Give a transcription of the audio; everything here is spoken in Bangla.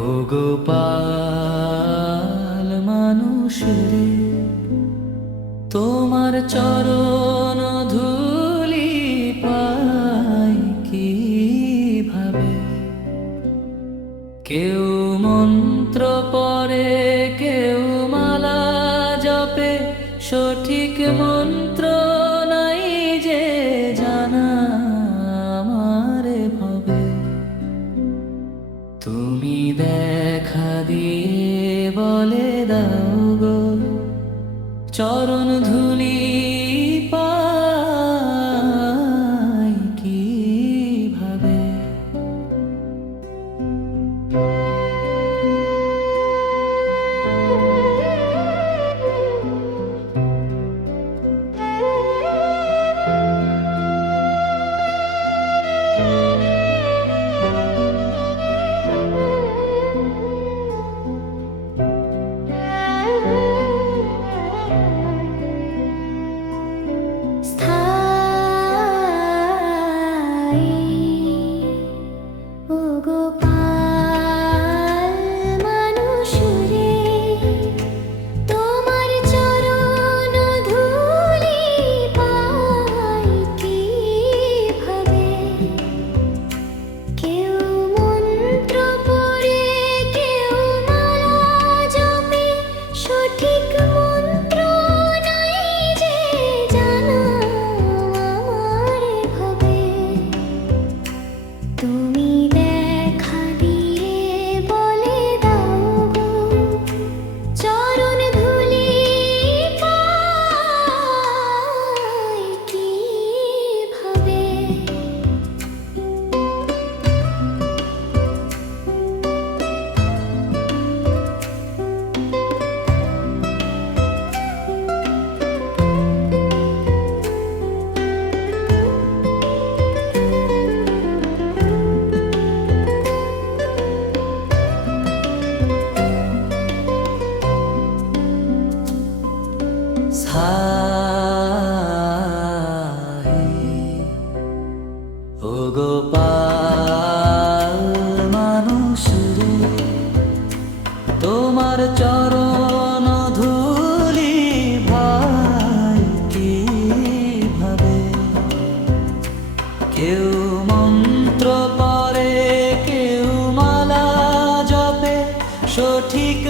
ও গোপাল মানুষরে, তোমার চরণ ধূলি পাই কিভাবে? কেউ মন্ত্র পড়ে, কেউ মালা জপে, সঠিক মন্ত্র নাই যে জানা আমারে ভবে। তুমি দেখা দিয়ে বলে দাও গো, চরণ ধুলি পাই কিভাবে? ও গোপাল মানুষরে, তোমার চরণ ধূলি পাই কিভাবে? কেউ মন্ত্র পড়ে, কেউ মালা জপে, সঠিক মন্ত্র নাই যে জানা আমারে ভবে। তুমি দেখা দিয়ে বলে দাও গো, চরণ ধুলি পাই কিভাবে? ও গোপাল মানুষরে, তোমার চরণ ধূলি ভাই কিভাবে? কেউ মন্ত্র পড়ে, কেউ মালা জপে, সঠিক